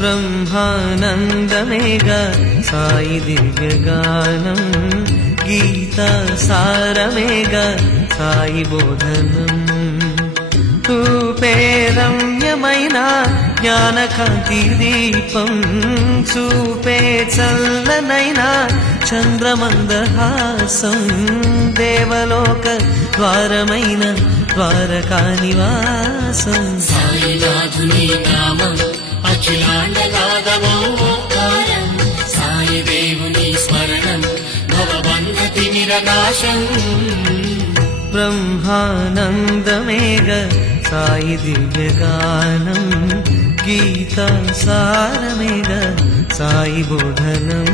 బ్రహ్మానందమేగా సాయి దివ్యగానం, గీతా సారమేగా సాయి బోధనం. రూపే రమ్యమైన జ్ఞానకాంతి దీపం, చూపే చల్లనైన చంద్రమందహాసం, దేవలోక ద్వారమైన ద్వారకా నివాసం. సాయినాథుని నామం అఖిలాండనాదమో ఓంకారం, సాయి దేవుని స్మరణం భవబంధతిమిరనాశం. బ్రహ్మానందమేగా సాయి దివ్యగానం, గీతా సారమేగా సాయి బోధనం.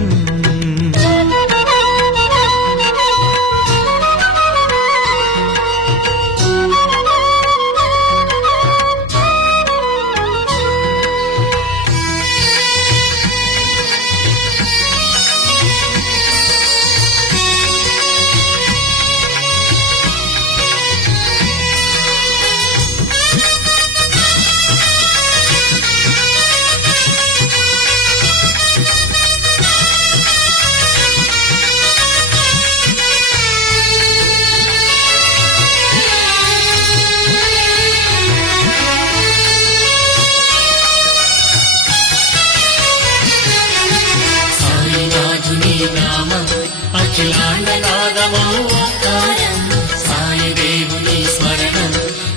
అఖిలాండనాదమో ఓంకారం, సాయి దేవుని స్మరణం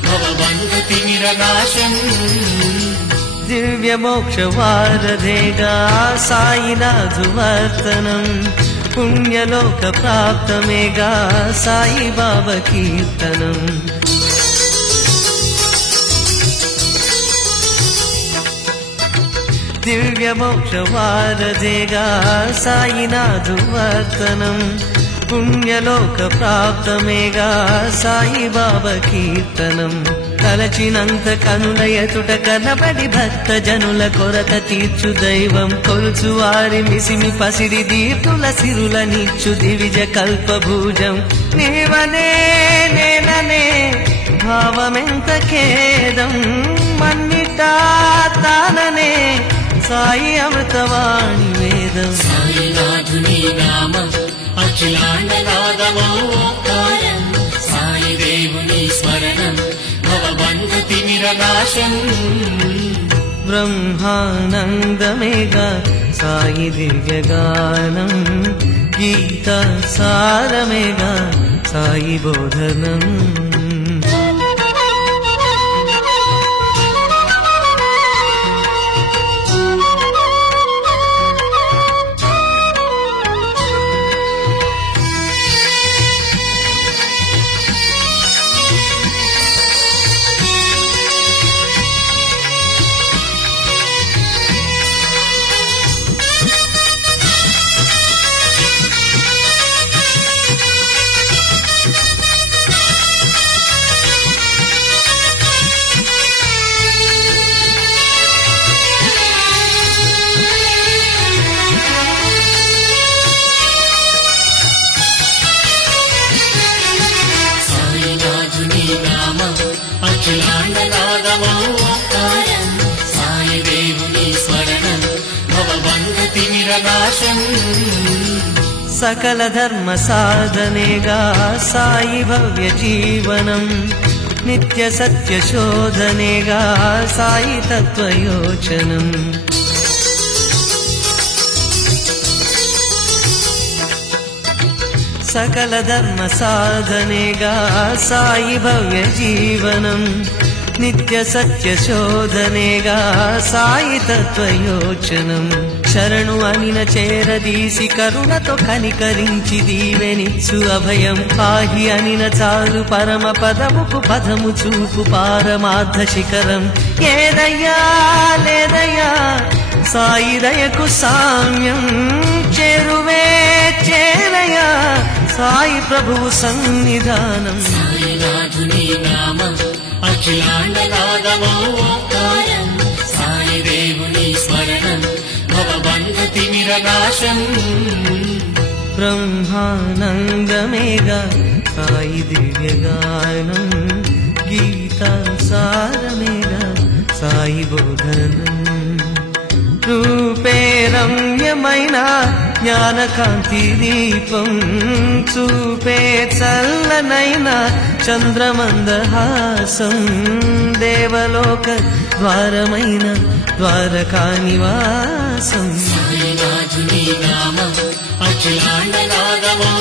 భవబంధతిమిరనాశం. దివ్య మోక్ష వారధేగా సాయినాథు వర్తనం, పుణ్యలోక ప్రాప్తమేగా సాయి బాబా కీర్తనం. దివ్య మోక్ష వారధేగా సాయినాథు వర్తనం, పుణ్యలోక ప్రాప్తమేగా సాయి బాబా కీర్తనం. తలచినంత కనుల ఎదుట కనబడి భక్త జనుల కొరత తీర్చు దైవం, కొలుచు వారి మిసిమి పసిడి దీపుల సిరుల నిచ్చు దివిజ కల్పభూజం. నీవనే నేననే భావమెంత ఖేదం, మన్నిటా తాననే సాయి అమృతవాణి వేదం. సాయినాథుని నామం అఖిలాండనాదమో ఓంకారం, సాయి దేవుని స్మరణం భవబంధతిమిరనాశం. బ్రహ్మానందమేగా సాయి దివ్యగానం, గీతా సారమేగా సాయి బోధనం. అఖిలాండనాదమో ఓంకారం, సాయి దేవుని స్మరణం భవబంధతిమిరనాశం. సకల ధర్మ సాధనేగా సాయి భవ్య జీవనం, నిత్య సత్య శోధనేగా సాయి తత్వయోచనం. సకల ధర్మ సాధనేగా సాయి భవ్య జీవనం, నిత్య సత్య శోధనేగా సాయి తత్వయోచనం. శరణు అనిన చేరదీసి కరుణతో కనికరించి దీవెనిచ్చు అభయం, పాహి అనిన చాలు పరమ పదముకు పదము చూపు పారమార్థ శిఖరం. ఏదయ్యా లేదయ్యా సాయి దయకు సామ్యం, చేరువే చేరయ్యా సాయి ప్రభువు సన్నిధానం. సాయినాథుని నామం అఖిలాండనాదమో ఓంకారం, సాయి దేవుని స్మరణం భవబంధతిమిరనాశం. బ్రహ్మానందమేగా సాయి దివ్యగానం, గీతా సారమేగా సాయి బోధనం. దివ్యమైన జ్ఞానకాంతి దీపం చూపే చల్లనైన చంద్రమందహాసం దేవలోక ద్వారమైన ద్వారకా నివాసం సాయినాథుని నామం అఖిలాండ నాదమో